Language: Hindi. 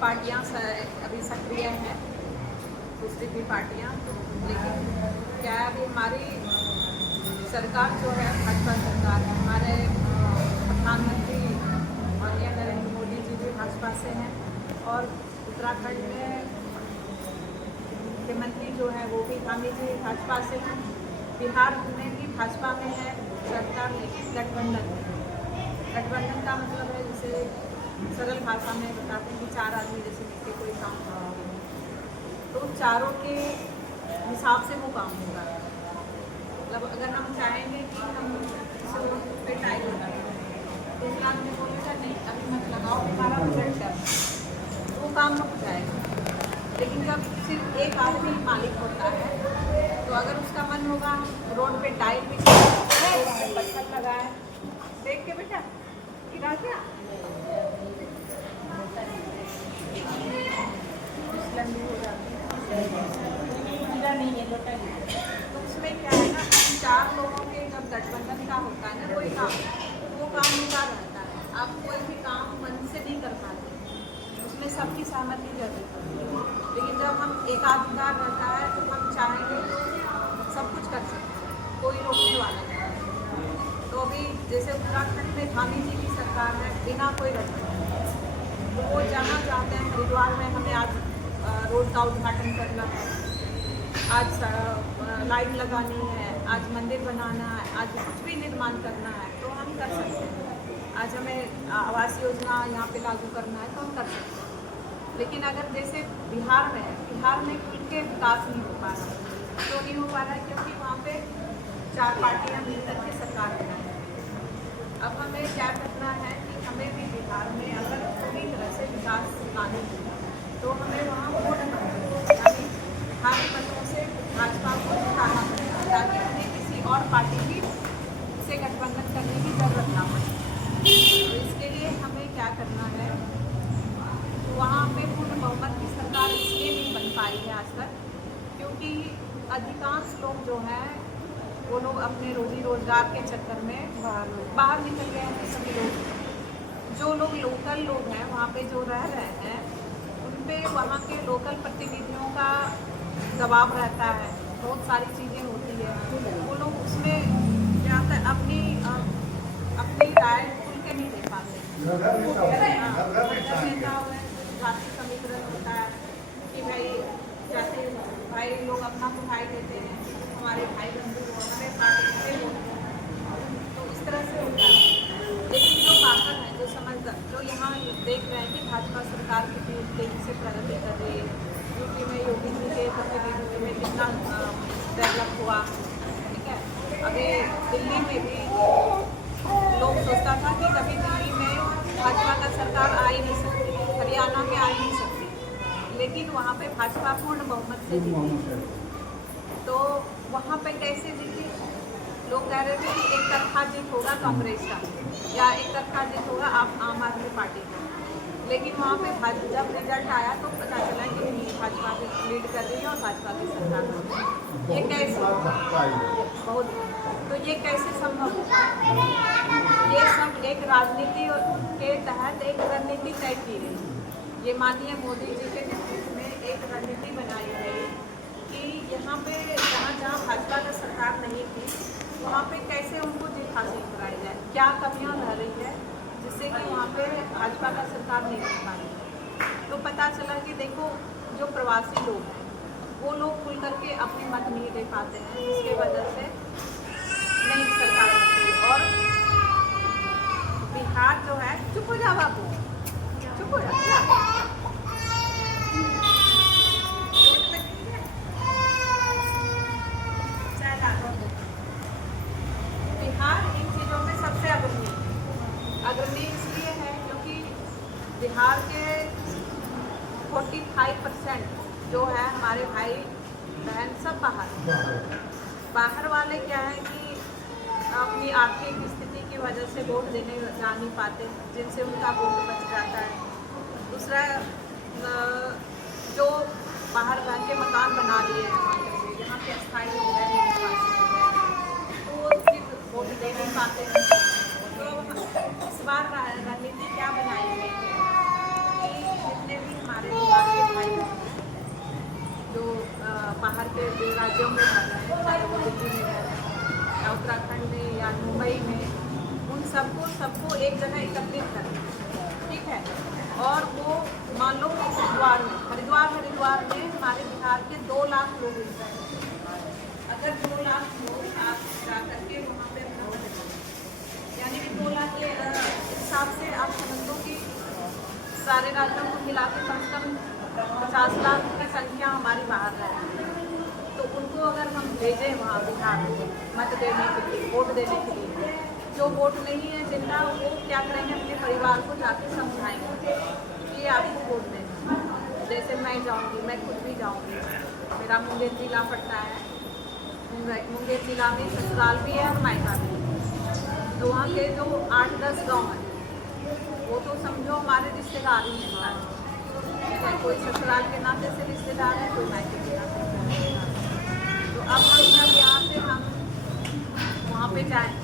पार्टियां अभी सक्रिय हैं, दूसरी भी पार्टियां, लेकिन क्या है अभी हमारी सरकार जो है भाजपा सरकार है, हमारे प्रधानमंत्री माननीय नरेंद्र मोदी जी भी भाजपा से हैं और उत्तराखंड में मुख्यमंत्री जो है वो भी गांधी जी भाजपा से हैं, बिहार में भी भाजपा में है सरकार, लेकिन गठबंधन का मतलब है जैसे सरल भाषा में बताते हैं कि चार आदमी जैसे मिलकर कोई काम करेंगे तो चारों के हिसाब से वो काम होगा। मतलब अगर हम चाहेंगे कि हम किसी लोग पे टाइम लगाएं तो दूसरा आदमी बोलेगा नहीं अभी मत लगाओ हमारा बजट कर, वो काम रुक जाएगा। लेकिन जब सिर्फ एक आदमी मालिक होता है तो अगर उसका मन होगा रोड पे टाइल भी पत्थर लगाए, देख के बेटा गिरा क्या नहीं है तो उसमें क्या है ना, चार लोगों के जब गठबंधन का होता है ना कोई काम, वो काम रुका रहता है। आप कोई भी काम मन से नहीं कर पाते, उसमें सबकी सहमति जरूरी होती है। लेकिन जब हम एकाधिकार रहता है तो हम चाहेंगे तो सब कुछ कर सकते हैं, कोई रोकने वाला नहीं। तो अभी जैसे उत्तराखंड में गांधी जी की सरकार है बिना कोई गठबंधन, तो वो जाना चाहते हैं हरिद्वार में हमें आज रोड का उद्घाटन करना है, आज लाइट लगानी है, आज मंदिर बनाना है, आज कुछ भी निर्माण करना है तो हम कर सकते हैं। आज हमें आवास योजना यहाँ पे लागू करना है तो हम कर सकते हैं। लेकिन अगर जैसे बिहार में इनके विकास नहीं हो पा रहा, तो नहीं हो पा रहा है क्योंकि वहाँ पे चार पार्टियाँ मिलकर के सरकार बनाई। अब हमें क्या करना है कि हमें भी बिहार में अगर पूरी तरह से विकास लाने तो हमें वहाँ वोट यानी भारी मतों से भाजपा को जिताना पड़ेगा, ताकि हमें किसी और पार्टी की से गठबंधन करने की जरूरत ना पड़े। तो इसके लिए हमें क्या करना है, वहाँ पे पूर्ण बहुमत की सरकार इसलिए नहीं बन पाई है आज तक क्योंकि अधिकांश लोग जो हैं वो लोग अपने रोजी रोजगार के चक्कर में बाहर निकल गए हैं। सभी लोग जो लोग लोकल लोग हैं वहाँ पे जो रह रहे हैं उन पे वहाँ के लोकल प्रतिनिधियों का दबाव रहता है, बहुत सारी चीज़ें होती है, वो लोग उसमें ज़्यादा अपनी राय खुल के नहीं दे पाते। जाति समीकरण होता है कि भाई जाति भाई लोग अपना को भाई देते हैं, हमारे भाई बंधु हमारे पार्टी हो, तो इस तरह से होता है। लेकिन जो बाहर है जो समझदार जो यहाँ देख रहे हैं कि भाजपा सरकार कितनी तेजी से प्रगति कर रही है, यूपी में योगी जी के प्रतिनिधित्व में कितना डेवलप हुआ, ठीक है। अभी दिल्ली में भी लोग सोचता था कि कभी दिल्ली में भाजपा का सरकार आ ही नहीं सकती, हरियाणा में आ ही नहीं सकती, लेकिन वहाँ पे भाजपा पूर्ण बहुमत से जीती। तो वहाँ पे कैसे जीती? लोग कह रहे थे कि एक तरफा जीत होगा कांग्रेस का या एक तरफा जीत होगा आम आदमी पार्टी का, लेकिन वहाँ पे जब रिजल्ट आया तो पता चला कि भाजपा लीड कर रही है और भाजपा की सरकार। ये कैसे बहुत तो ये कैसे संभव होगा? ये सब एक राजनीति के तहत एक रणनीति तय की गई। ये माननीय मोदी जी के नेतृत्व में एक रणनीति बनाई गई कि यहाँ पे जहाँ भाजपा का सरकार नहीं थी वहाँ पे कैसे उनको जीत हासिल कराई जाए, क्या कमियाँ रह रही है जिससे कि वहाँ पे भाजपा का सरकार नहीं बन पा रही है। तो पता चला कि देखो जो प्रवासी लोग हैं वो लोग खुल करके अपने मत नहीं दे पाते हैं, जिसके वजह से नहीं सरकार बनती। और बिहार जो है, चुप हो जा बाबू, चुप हो जा, बिहार इन चीज़ों में सबसे अग्रणी इसलिए है क्योंकि बिहार के 45% जो है हमारे भाई बहन सब बाहर वाले क्या है कि अपनी आर्थिक स्थिति की वजह से वोट देने जा नहीं पाते, जिनसे उनका वोट बच जाता है। दूसरा जो बाहर रह के मकान बना लिए हैं, यहाँ पे अस्थायी हो गए, तो वो सिर्फ वोट दे नहीं पाते हैं। तो इस बार रणनीति क्या बनाई गई है कि जितने भी बाहर के जो राज्यों में रह रहे हैं, चाहे वो दिल्ली में रह रहे हैं या उत्तराखंड में या मुंबई में, उन सबको एक जगह एकत्रित करें, ठीक है। और वो मान लो हरिद्वार में हमारे बिहार के 2 लाख लोग रहते हैं। अगर 2 लाख लोग आप जा करके वहाँ पे अपना मदद करें, यानी कि 2 लाख के हिसाब से आप समझ लो कि सारे राज्यों को मिला के कम से कम 50 लाख की संख्या हमारी बाहर है। तो उनको अगर हम भेजें वहाँ बिहार में मत देने के लिए, वोट देने के लिए, जो वोट नहीं है जिनका, वो क्या करेंगे, अपने परिवार को जाके समझाएंगे कि आपको वोट देना। जैसे मैं जाऊँगी, मैं खुद भी जाऊँगी, मेरा मुंगेर जिला पड़ता है, मुंगेर जिला में ससुराल भी है और मायका भी है। तो वहाँ के जो 8-10 गाँव हैं वो तो समझो हमारे रिश्तेदार ही हैं, ठीक है। कोई ससुराल के नाते से रिश्तेदार है, कोई मायके के नाते से रिश्तेदार है। तो अब हम जब यहाँ से हम वहाँ पे जाएँ